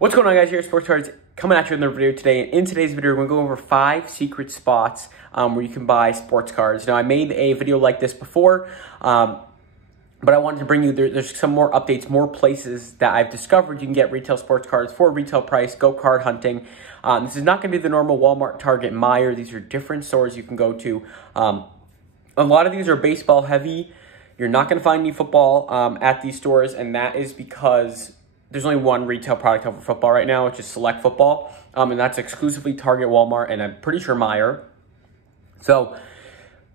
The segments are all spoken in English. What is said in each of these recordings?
What's going on, guys? Here, Sports Cards, coming at you in another video today. In today's video, we're going to go over 5 secret spots where you can buy sports cards. Now, I made a video like this before, but I wanted to bring you, there's some more updates, more places that I've discovered you can get retail sports cards for retail price, go card hunting. This is not going to be the normal Walmart, Target, Meijer. These are different stores you can go to. A lot of these are baseball heavy. You're not going to find any football at these stores, and that is because there's only one retail product over football right now, which is Select Football, and that's exclusively Target, Walmart, and I'm pretty sure Meijer. So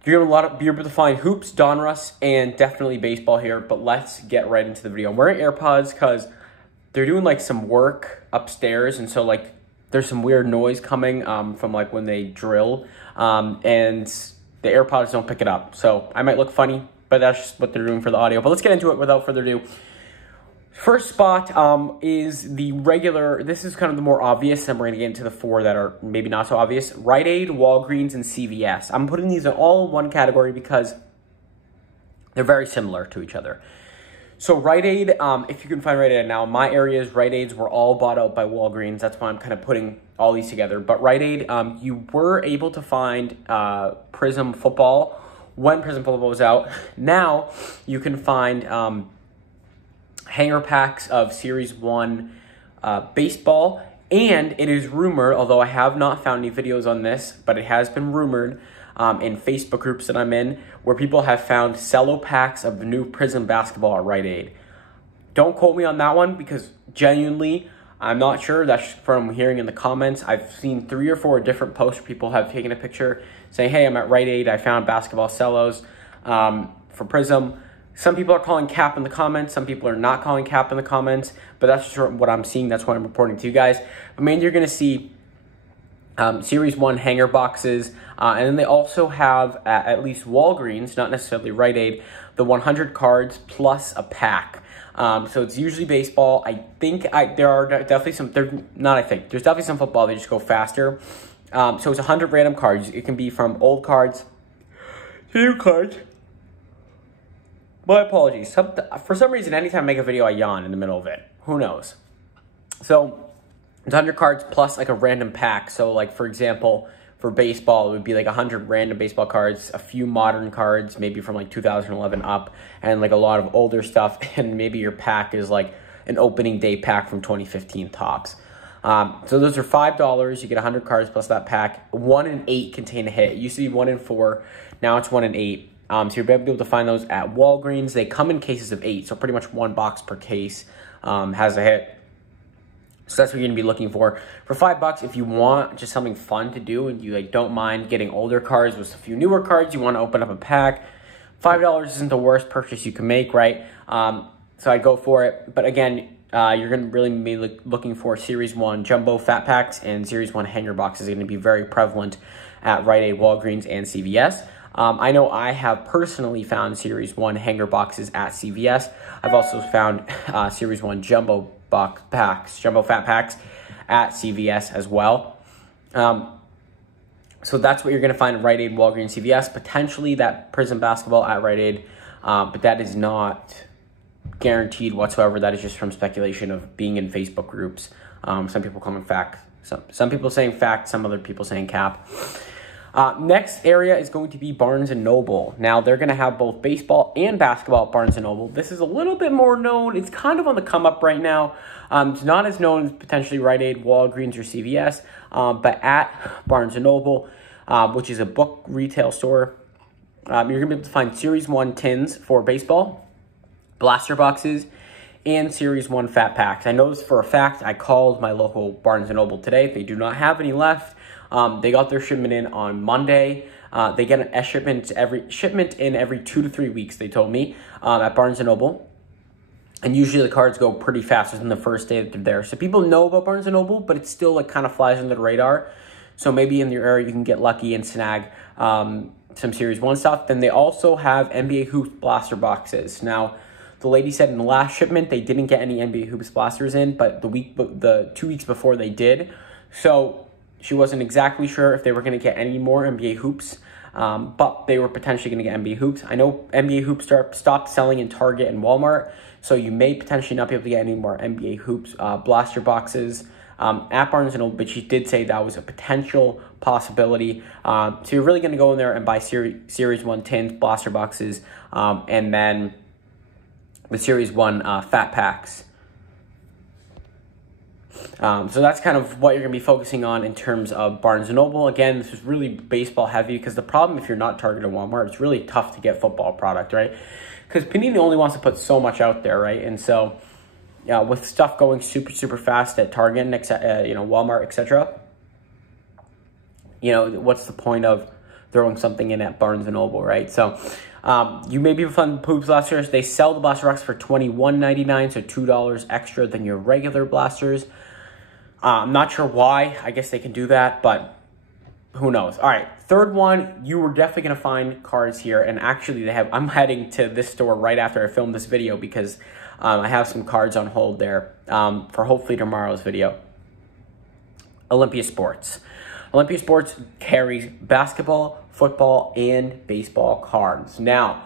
you're going to be able to find hoops, Donruss, and definitely baseball here, but let's get right into the video. I'm wearing AirPods because they're doing like some work upstairs, and so like there's some weird noise coming from like when they drill, and the AirPods don't pick it up. So I might look funny, but that's just what they're doing for the audio. But let's get into it without further ado. First spot is the regular, this is kind of the more obvious, and we're going to get into the 4 that are maybe not so obvious. Rite Aid, Walgreens, and CVS. I'm putting these in all one category because they're very similar to each other. So Rite Aid, if you can find Rite Aid now, in my areas, Rite Aids were all bought out by Walgreens. That's why I'm kind of putting all these together. But Rite Aid, you were able to find Prism football when Prism football was out. Now you can find hanger packs of Series 1 baseball, and it is rumored, although I have not found any videos on this, but it has been rumored in Facebook groups that I'm in, where people have found cello packs of the new Prism basketball at Rite Aid. Don't quote me on that one, because genuinely, I'm not sure. That's from hearing in the comments. I've seen 3 or 4 different posts where people have taken a picture saying, hey, I'm at Rite Aid, I found basketball cellos for Prism. Some people are calling cap in the comments. Some people are not calling cap in the comments. But that's just what I'm seeing. That's what I'm reporting to you guys. But mainly you're going to see Series 1 hanger boxes. And then they also have, at least Walgreens, not necessarily Rite Aid, the 100 cards plus a pack. So it's usually baseball. I think there are definitely some, there's definitely some football. They just go faster. So it's 100 random cards. It can be from old cards to new cards. My apologies. For some reason, anytime I make a video, I yawn in the middle of it. Who knows? So it's 100 cards plus like a random pack. So like, for example, for baseball, it would be like 100 random baseball cards, a few modern cards, maybe from like 2011 up, and like a lot of older stuff. And maybe your pack is like an opening day pack from 2015 tops. So those are $5. You get 100 cards plus that pack. 1 in 8 contain a hit. It used to be 1 in 4. Now it's 1 in 8. So you'll be able to find those at Walgreens. They come in cases of 8, so pretty much 1 box per case has a hit. So that's what you're going to be looking for. For $5, if you want just something fun to do and you like don't mind getting older cards with a few newer cards, you want to open up a pack, $5 isn't the worst purchase you can make, right? So I'd go for it. But again, you're going to really be looking for Series 1 jumbo fat packs, and Series 1 hanger boxes are going to be very prevalent at Rite Aid, Walgreens, and CVS. I know I have personally found Series 1 hanger boxes at CVS. I've also found Series 1 jumbo fat packs at CVS as well. So that's what you're going to find at Rite Aid, Walgreens, CVS. Potentially that Prism basketball at Rite Aid, but that is not guaranteed whatsoever. That is just from speculation of being in Facebook groups. Some people calling fact, some people saying fact, some other people saying cap. Next area is going to be Barnes & Noble. Now, they're going to have both baseball and basketball at Barnes & Noble. This is a little bit more known. It's kind of on the come up right now. It's not as known as potentially Rite Aid, Walgreens, or CVS, but at Barnes & Noble, which is a book retail store, you're going to be able to find Series 1 tins for baseball, blaster boxes, and Series 1 fat packs. I know this for a fact. I called my local Barnes & Noble today. They do not have any left. They got their shipment in on Monday. They get a shipment in every 2 to 3 weeks, they told me, at Barnes & Noble. And usually the cards go pretty fast within the first day that they're there. So people know about Barnes & Noble, but it still like kind of flies under the radar. So maybe in your area you can get lucky and snag some Series 1 stuff. Then they also have NBA Hoops blaster boxes. Now, the lady said in the last shipment they didn't get any NBA Hoops blasters in, but the 2 weeks before they did. So she wasn't exactly sure if they were going to get any more NBA Hoops, but they were potentially going to get NBA Hoops. I know NBA Hoops stopped selling in Target and Walmart, So you may potentially not be able to get any more NBA Hoops blaster boxes at Barnes & Noble, but she did say that was a potential possibility. So you're really going to go in there and buy Series 1 tins, blaster boxes, and then the Series 1 fat packs. So that's kind of what you're going to be focusing on in terms of Barnes & Noble. Again, this is really baseball heavy, because the problem, if you're not Target or Walmart, it's really tough to get football product, right? Because Panini only wants to put so much out there, right? And so with stuff going super, super fast at Target and Walmart, etc., what's the point of throwing something in at Barnes & Noble, right? So you may be able to find Hoops blasters. They sell the blaster box for $21.99, so $2 extra than your regular blasters. I'm not sure why. I guess they can do that, but who knows? All right, third one, you were definitely going to find cards here, and actually I'm heading to this store right after I filmed this video, because I have some cards on hold there for hopefully tomorrow's video. Olympia Sports. Olympia Sports carries basketball, football, and baseball cards. Now,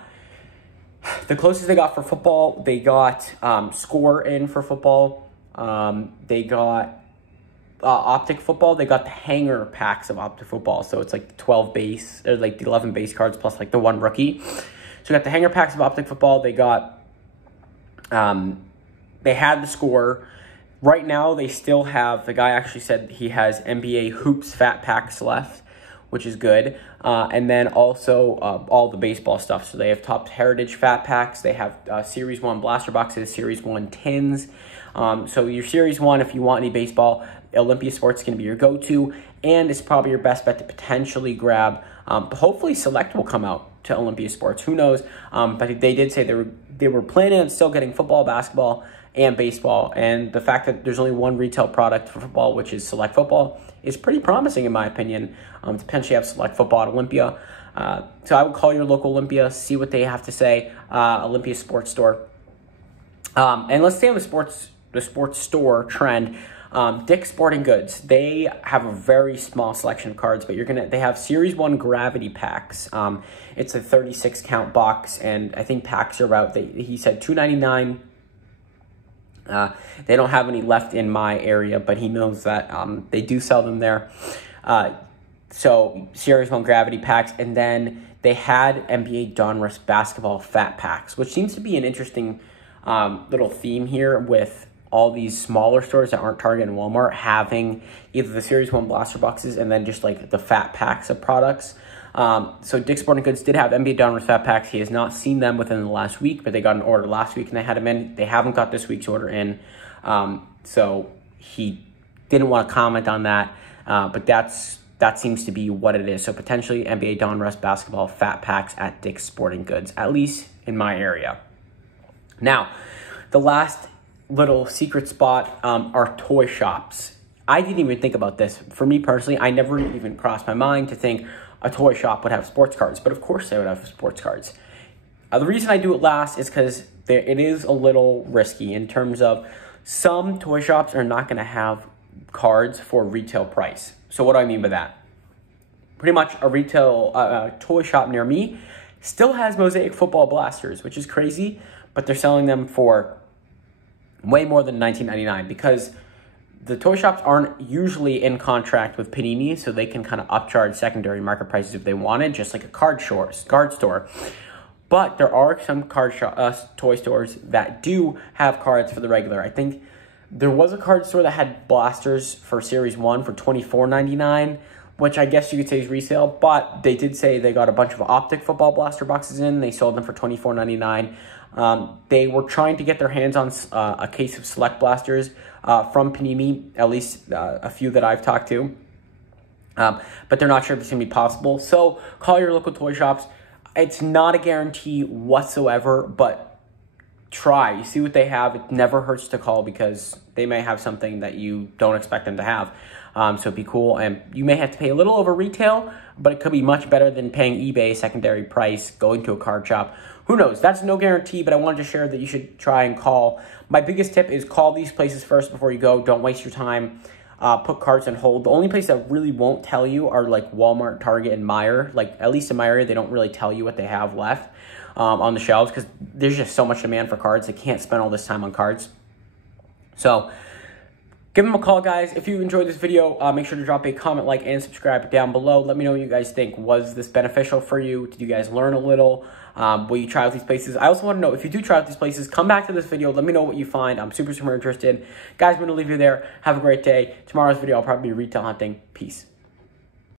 the closest they got for football, they got Score in for football. They got Optic Football. They got the hanger packs of Optic Football. So it's like 12 base, or like the 11 base cards plus like the 1 rookie. So you got the hanger packs of Optic Football. They got, they had the Score. Right now, they still have, the guy actually said he has NBA Hoops fat packs left, which is good. And then also all the baseball stuff. So they have Topps Heritage fat packs. They have Series 1 blaster boxes, Series 1 tins. So your Series 1, if you want any baseball, Olympia Sports is going to be your go-to. And it's probably your best bet to potentially grab. Hopefully Select will come out to Olympia Sports. Who knows? But they did say they were planning on still getting football, basketball, and baseball. And the fact that there's only one retail product for football, which is Select Football, is pretty promising in my opinion, to potentially have Select Football at Olympia. So I would call your local Olympia, see what they have to say, Olympia Sports Store. And let's stay on the sports store trend. Dick's Sporting Goods, they have a very small selection of cards, but they have Series 1 Gravity packs. It's a 36 count box, and I think packs are about, he said $2.99. They don't have any left in my area, but he knows that they do sell them there. So Series 1 Gravity packs, and then they had NBA Donruss basketball fat packs, which seems to be an interesting little theme here with all these smaller stores that aren't Target and Walmart having either the Series 1 blaster boxes and then just like the fat packs of products. So Dick's Sporting Goods did have NBA Donruss fat packs. He has not seen them within the last week, but they got an order last week and they had them in. They haven't got this week's order in. So he didn't want to comment on that, but that seems to be what it is. So potentially NBA Donruss basketball fat packs at Dick's Sporting Goods, at least in my area. Now, the last little secret spot are toy shops. I didn't even think about this. For me personally, I never even crossed my mind to think a toy shop would have sports cards, but of course they would have sports cards. The reason I do it last is because it is a little risky in terms of some toy shops are not going to have cards for retail price. So what do I mean by that? Pretty much a retail toy shop near me still has Mosaic football blasters, which is crazy, but they're selling them for way more than $19.99 because the toy shops aren't usually in contract with Panini, so they can kind of upcharge secondary market prices if they wanted, just like a card store. But there are some toy stores that do have cards for the regular. I think there was a card store that had blasters for Series 1 for $24.99, which I guess you could say is resale, but they did say they got a bunch of Optic football blaster boxes in. They sold them for $24.99. They were trying to get their hands on a case of Select blasters from Panini, at least a few that I've talked to. But they're not sure if it's going to be possible. So call your local toy shops. It's not a guarantee whatsoever, but try. You see what they have. It never hurts to call because they may have something that you don't expect them to have. So it'd be cool. And you may have to pay a little over retail, but it could be much better than paying eBay secondary price, going to a card shop. Who knows? That's no guarantee, but I wanted to share that you should try and call. My biggest tip is call these places first before you go. Don't waste your time. Put cards on hold. The only place that really won't tell you are like Walmart, Target, and Meijer. Like, at least in my area, they don't really tell you what they have left. on the shelves because there's just so much demand for cards. They can't spend all this time on cards. So give them a call, guys. If you enjoyed this video, make sure to drop a comment, like, and subscribe down below. Let me know what you guys think. Was this beneficial for you? Did you guys learn a little? Will you try out these places? I also want to know, if you do try out these places, come back to this video. Let me know what you find. I'm super, super interested. Guys, I'm going to leave you there. Have a great day. Tomorrow's video, I'll probably be retail hunting. Peace.